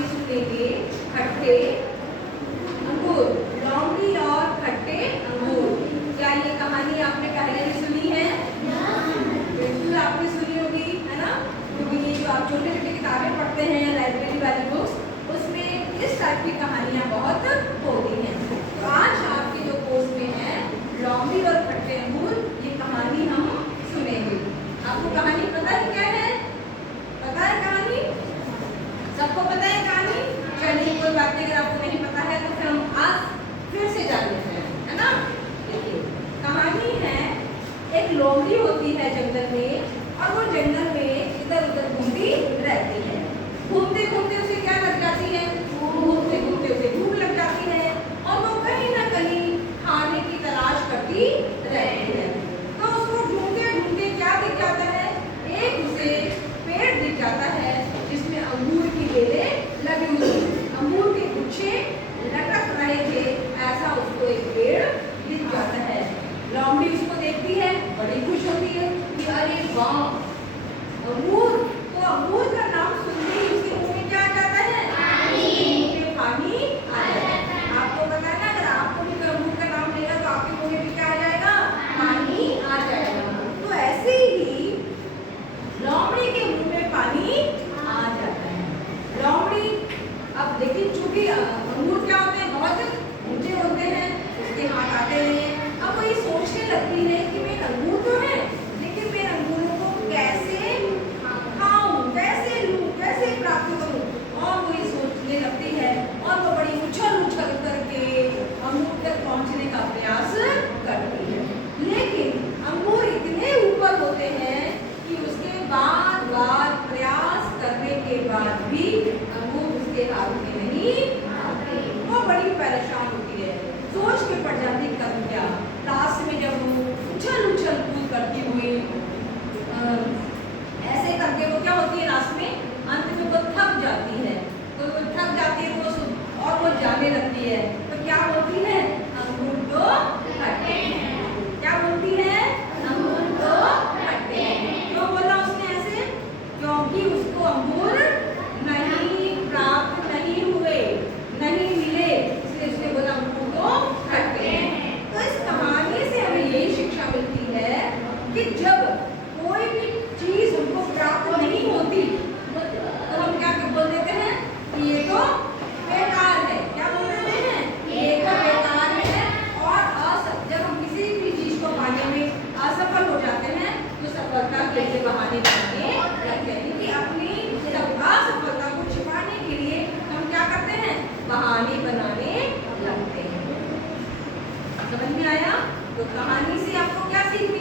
कहानी सुनेंगे खट्टे अंगूर, लोमड़ी और खट्टे अंगूर। क्या ये कहानी आपने पहले भी सुनी है? बिल्कुल आपने सुनी होगी, है ना? क्योंकि ये जो आप छोटे छोटे किताबें पढ़ते हैं लाइब्रेरी वाली बुक्स, उसमें इस टाइप की कहानियाँ बहुत होती हैं। तो आज आपके जो कोर्स में है लोमड़ी और खट्टे अंगूर, ये कहानी हम सुनेंगे। आपको कहानी पता है क्या है? पता है कहानी? सबको पता है कहानी? चलिए कोई बात नहीं, अगर आपको नहीं पता है तो फिर हम आज फिर से जान लेते हैं, है ना? देखिए कहानी है, एक लोमड़ी होती है जंगल में, और वो जंगल में इधर उधर घूमती रहती है। घूमते घूमते उसे क्या लग जाती है? घूमते घूमते उसे भूख लग जाती है, और वो कहीं ना कहीं खाने की तलाश करती रहती है। तो उसको ढूंढते ढूंढते क्या दिख जाता है? एक उसे पेड़ दिख जाता है जिसमें अंगूर की बेलें लगी हुई, अंगूर के गुच्छे लटक रहे थे, ऐसा उसको एक पेड़ दिख जाता है। लोमड़ी उसको देखती है, बड़ी खुश होती है कि अरे वाह अंगूर। तो अंगूर का नाम सुनते ही उसके मुंह में क्या आ जाता है? मुंह में पानी आ जाता है। आपको पता है ना, अगर आपको भी अंगूर का नाम लेगा तो आपके मुंह में भी क्या आ जाएगा? पानी आ जाएगा। तो ऐसे ही लोमड़ी के मुंह में पानी आ जाता है। लोमड़ी अब लेकिन चूंकि अंगूर क्या होते हैं, बहुत ऊंचे होते हैं, उसके हाथ आते हैं। अब वो ये सोचने लगती है कि मेरे अंगूर तो है, लेकिन मेरे अंगूरों को कैसे खाऊं, कैसे लूं, कैसे प्राप्त करूं, और वो ये सोचने लगती है, और वो बड़ी उछल उछल करके अंगूर तक पहुंचने का प्रयास करती है। लेकिन अंगूर इतने ऊपर होते हैं कि उसके बार बार प्रयास करने के बाद भी अंगूर उसके हाथ में नहीं आते। वो बड़ी परेशान होती है, सोच के पड़ जाती करूं क्या। लास्ट में जब वो उछल उछल कूद करती हुई ऐसे करके वो क्या होती है, लास्ट में अंत में वो थक जाती है। तो वो थक जाती है और वो जाने लगती है, तो क्या बोलती है? अंगूर तो खट्टे हैं। क्या बोलती है? अंगूर तो खट्टे हैं। क्यों बोला उसने ऐसे? क्योंकि उसको अंगूर नहीं प्राप्त नहीं हुए, नहीं मिले, इसलिए उसने बोला अंगूर तो खट्टे हैं। तो इस कहानी से हमें यही शिक्षा मिलती है कि जब कोई भी चीज हमको प्राप्त नहीं होती तो हम क्या बोल देते हैं कि ये तो बेकार है। क्या बोल देते हैं? ये तो बेकार है। और जब हम किसी भी चीज को पाने में असफल हो जाते हैं तो सफलता के लिए बहाने बनाने लगते हैं, कि अपनी असफलता को छिपाने के लिए हम क्या करते हैं? बहाने बनाने लगते हैं। समझ में आया? तो कहानी से आपको क्या सीखनी